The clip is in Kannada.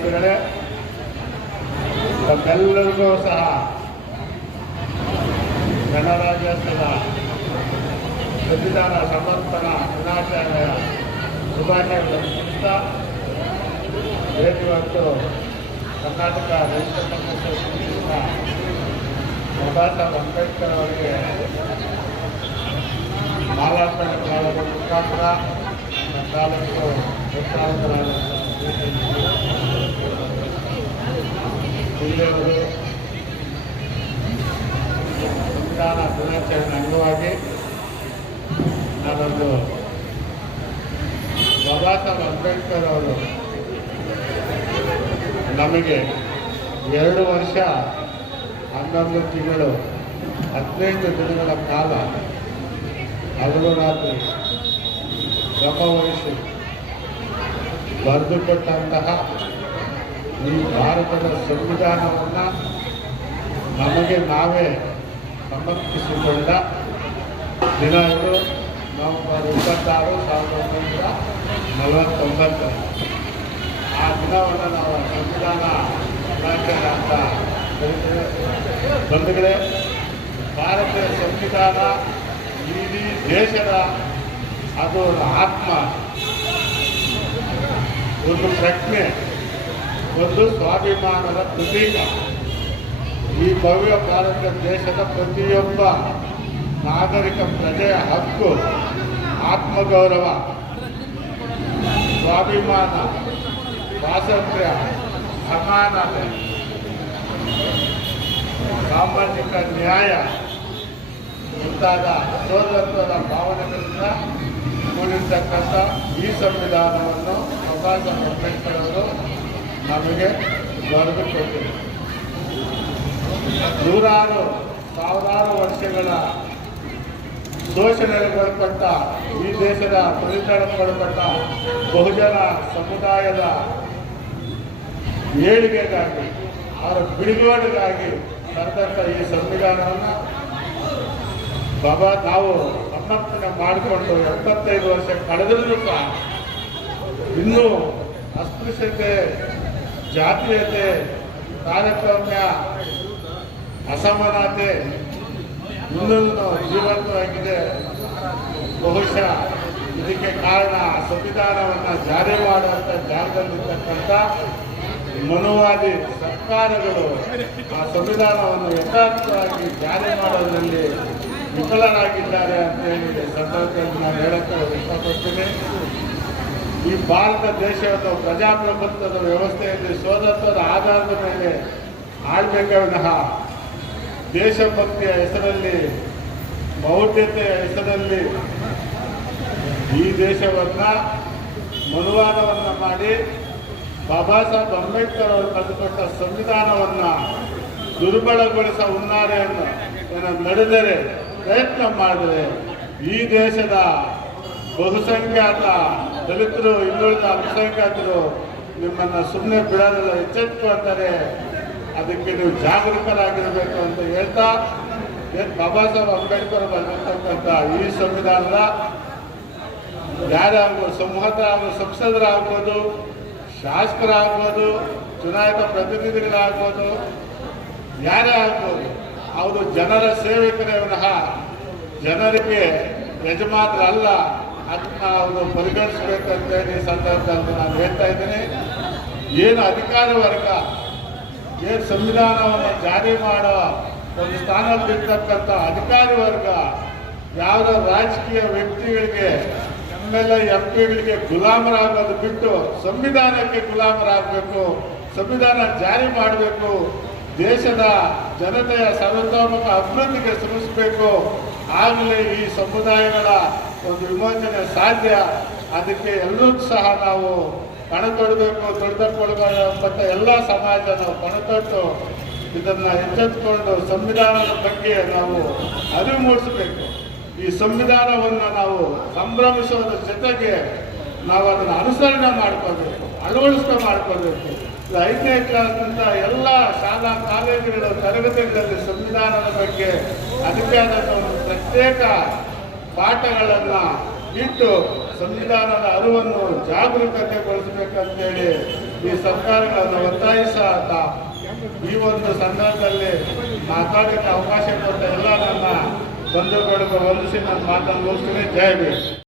ಬಂಧುಗಳೇ, ತಮ್ಮೆಲ್ಲರಿಗೂ ಸಹ ಗಣರಾಜ್ಯೋತ್ಸವ ಸಂವಿಧಾನ ಸಮರ್ಪಣಾ ದಿನಾಚರಣೆಯ ಶುಭಾಶಯಗಳನ್ನು ತಿಳಿಸ್ತಾ, ಇವತ್ತು ಕರ್ನಾಟಕ ರೈತ ಕಾಂಗ್ರೆಸ್ ಸಮಿತಿಯಿಂದ ಬಾಬಾ ಸಾಹೇಬ್ ಅಂಬೇಡ್ಕರ್ ಅವರಿಗೆ ಮಾಲಾರ್ಪಣೆ ಮಾಡೋದ್ರ ಮುಖಾಂತರ ತಾಲೂಕು ಜಿಲ್ಲೆಯವರು ಸಂವಿಧಾನ ದಿನಾಚರಣೆ ಅಂಗವಾಗಿ ನಾನೊಂದು ಬಾಬಾ ಸಾಹೇಬ್ ಅಂಬೇಡ್ಕರ್ ಅವರು ನಮಗೆ 2 ವರ್ಷ 11 ತಿಂಗಳು 15 ದಿನಗಳ ಕಾಲ ಹಗಲು ರಾತ್ರಿ ಶ್ರಮವಹಿಸಿ ಬರೆದುಕೊಟ್ಟಂತಹ ಈ ಭಾರತದ ಸಂವಿಧಾನವನ್ನು ನಮಗೆ ನಾವೇ ಸಮರ್ಪಿಸಿಕೊಂಡ ದಿನ ಇದು ನವೆಂಬರ್ 26, 1949. ಆ ದಿನವನ್ನು ನಾವು ಸಂವಿಧಾನ ದಿನಾಚರಣೆ ಅಂತ ಕರೀತೇವೆ. ಬಂಧುಗಳೇ, ಭಾರತೀಯ ಸಂವಿಧಾನ ಇಡೀ ದೇಶದ ಅದು ಆತ್ಮ, ಒಂದು ಪ್ರಜ್ಞೆ, ಒಂದು ಸ್ವಾಭಿಮಾನದ ಪ್ರತೀಕ. ಈ ಭವ್ಯ ಭಾರತ ದೇಶದ ಪ್ರತಿಯೊಬ್ಬ ನಾಗರಿಕ ಪ್ರಜೆಯ ಹಕ್ಕು, ಆತ್ಮಗೌರವ, ಸ್ವಾಭಿಮಾನ, ಸ್ವಾತಂತ್ರ್ಯ, ಸಮಾನತೆ, ಸಾಮಾಜಿಕ ನ್ಯಾಯ ಮುಂತಾದ ಸೋದರತ್ವದ ಭಾವನೆಗಳಿಂದ ಕೂಡಿರ್ತಕ್ಕಂಥ ಈ ಸಂವಿಧಾನವನ್ನು ಬಾಬಾ ಸಾಹೇಬ್ ಅಂಬೇಡ್ಕರ್ ಅವರು ನಮಗೆ ಬರೆದುಕೊಟ್ಟಿದ್ದಾರೆ. ಸಾವಿರಾರು ವರ್ಷಗಳ ಶೋಷಣೆಗೊಳಪಟ್ಟ ಈ ದೇಶದ ಪರಿಸರಗೊಳಪಟ್ಟ ಬಹುಜನ ಸಮುದಾಯದ ಏಳಿಗೆಗಾಗಿ, ಅವರ ಬಿಡುಗಡೆಗಾಗಿ ನಡೆದಂಥ ಈ ಸಂವಿಧಾನವನ್ನು ನಾವು ಸಮರ್ಥನೆ ಮಾಡಿಕೊಂಡು 75 ವರ್ಷ ಕಳೆದರೂ ಸಹ ಇನ್ನೂ ಅಸ್ಪೃಶ್ಯತೆ, ಜಾತೀಯತೆ, ತಾರತಮ್ಯ, ಅಸಮಾನತೆ ಇನ್ನೂ ಜೀವಂತವಾಗಿದೆ. ಬಹುಶಃ ಇದಕ್ಕೆ ಕಾರಣ ಸಂವಿಧಾನವನ್ನು ಜಾರಿ ಮಾಡುವಂಥ ಜಾಗದಲ್ಲಿರ್ತಕ್ಕಂಥ ಮನುವಾದಿ ಸರ್ಕಾರಗಳು ಆ ಸಂವಿಧಾನವನ್ನು ಯಥಾರ್ಥವಾಗಿ ಜಾರಿ ಮಾಡೋದರಲ್ಲಿ ವಿಫಲರಾಗಿದ್ದಾರೆ ಅಂತ ಹೇಳಿ ಸಂದರ್ಭದಲ್ಲಿ ನಾನು ಹೇಳಕ್ಕೆ ಇಷ್ಟಪಡ್ತೀನಿ. ಈ ಭಾರತ ದೇಶವನ್ನು ಪ್ರಜಾಪ್ರಭುತ್ವದ ವ್ಯವಸ್ಥೆಯಲ್ಲಿ ಸೋದರತ್ವದ ಆಧಾರದ ಮೇಲೆ ಆಳ್ಬೇಕೇ ವಿನಃ ದೇಶಭಕ್ತಿಯ ಹೆಸರಲ್ಲಿ, ಮೌಢ್ಯತೆಯ ಹೆಸರಲ್ಲಿ ಈ ದೇಶವನ್ನು ಮನುವಾದವನ್ನು ಮಾಡಿ ಬಾಬಾ ಸಾಹೇಬ್ ಅಂಬೇಡ್ಕರ್ ಅವರು ತಂದುಕೊಟ್ಟ ಸಂವಿಧಾನವನ್ನು ದುರ್ಬಲಗೊಳಿಸ ಹುನ್ನಾರೆಯನ್ನು ನಡೆದರೆ, ಪ್ರಯತ್ನ ಮಾಡಿದರೆ ಈ ದೇಶದ ಬಹುಸಂಖ್ಯಾತ ದಲಿತರು, ಹಿಂದುಳಿದ ಅಲ್ಪಸಂಖ್ಯಾತರು ನಿಮ್ಮನ್ನು ಸುಮ್ಮನೆ ಬಿಡೋದಿಲ್ಲ, ಎಚ್ಚೆತ್ತುಕೊಳ್ತಾರೆ. ಅದಕ್ಕೆ ನೀವು ಜಾಗರೂಕರಾಗಿರಬೇಕು ಅಂತ ಹೇಳ್ತಾ, ಬಾಬಾ ಸಾಹೇಬ್ ಅಂಬೇಡ್ಕರ್ ಬಂದಿರತಕ್ಕಂಥ ಈ ಸಂವಿಧಾನದ ಯಾರಾಗ್ಬೋದು, ಸಂಸದರಾಗ್ಬೋದು, ಶಾಸಕರಾಗ್ಬೋದು, ಚುನಾಯಿತ ಪ್ರತಿನಿಧಿಗಳಾಗ್ಬೋದು, ಯಾರೇ ಆಗ್ಬೋದು, ಅವರು ಜನರ ಸೇವಕರೇ ವಿನಃ ಜನರಿಗೆ ಯಜಮಾನರಲ್ಲ. ಅದನ್ನ ಅವರು ಪರಿಗಣಿಸಬೇಕಂತೇಳಿ ಈ ಸಂದರ್ಭದಲ್ಲಿ ನಾನು ಹೇಳ್ತಾ ಇದ್ದೀನಿ. ಏನು ಅಧಿಕಾರ ವರ್ಗ, ಏನು ಸಂವಿಧಾನವನ್ನು ಜಾರಿ ಮಾಡೋ ಒಂದು ಸ್ಥಾನದಲ್ಲಿರ್ತಕ್ಕಂಥ ಅಧಿಕಾರಿ ವರ್ಗ ಯಾವುದೋ ರಾಜಕೀಯ ವ್ಯಕ್ತಿಗಳಿಗೆ, MLA MP ಗಳಿಗೆ ಗುಲಾಮರಾಗೋದು ಬಿಟ್ಟು ಸಂವಿಧಾನಕ್ಕೆ ಗುಲಾಮರಾಗಬೇಕು, ಸಂವಿಧಾನ ಜಾರಿ ಮಾಡಬೇಕು, ದೇಶದ ಜನತೆಯ ಸರ್ವತೋಮುಖ ಅಭಿವೃದ್ಧಿಗೆ ಶ್ರಮಿಸಬೇಕು. ಆಗಲೇ ಈ ಸಮುದಾಯಗಳ ಒಂದು ವಿಮೋಚನೆ ಸಾಧ್ಯ. ಅದಕ್ಕೆ ಎಲ್ಲರೂ ಸಹ ನಾವು ಪಣತೊಡಬೇಕು. ತೊಡೆದುಕೊಳ್ಳುವಂಥ ಎಲ್ಲ ಸಮಾಜ ನಾವು ಪಣತೊಟ್ಟು ಇದನ್ನು ಎಚ್ಚೆತ್ತುಕೊಂಡು ಸಂವಿಧಾನದ ಬಗ್ಗೆ ನಾವು ಅರಿವು ಮೂಡಿಸಬೇಕು. ಈ ಸಂವಿಧಾನವನ್ನು ನಾವು ಸಂಭ್ರಮಿಸೋದ್ರ ಜೊತೆಗೆ ನಾವು ಅದನ್ನು ಅನುಸರಣೆ ಮಾಡ್ಕೋಬೇಕು, ಮಾಡ್ಕೋಬೇಕು. 5ನೇ ಕ್ಲಾಸ್ನಿಂದ ಎಲ್ಲ ಶಾಲಾ ಕಾಲೇಜುಗಳ ತರಗತಿಗಳಲ್ಲಿ ಸಂವಿಧಾನದ ಬಗ್ಗೆ ಅದಕ್ಕೆ ಆದಂಥ ಒಂದು ಪ್ರತ್ಯೇಕ ಪಾಠಗಳನ್ನು ಇಟ್ಟು ಸಂವಿಧಾನದ ಅರಿವನ್ನು ಜಾಗರೂಕತೆಗೊಳಿಸಬೇಕಂತೇಳಿ ಈ ಸರ್ಕಾರಗಳನ್ನು ಒತ್ತಾಯಿಸ ಈ ಒಂದು ಸಂದರ್ಭದಲ್ಲಿ ಮಾತಾಡಲಿಕ್ಕೆ ಅವಕಾಶ ಕೊಟ್ಟ ಎಲ್ಲ ನನ್ನ ಬಂಧುಗಳಿಗೂ ವಂದಿಸಿ ನನ್ನ ಮಾತನ್ನು ಮುಗಿಸ್ತೀನಿ. ಜೈ ಭೀಮ್.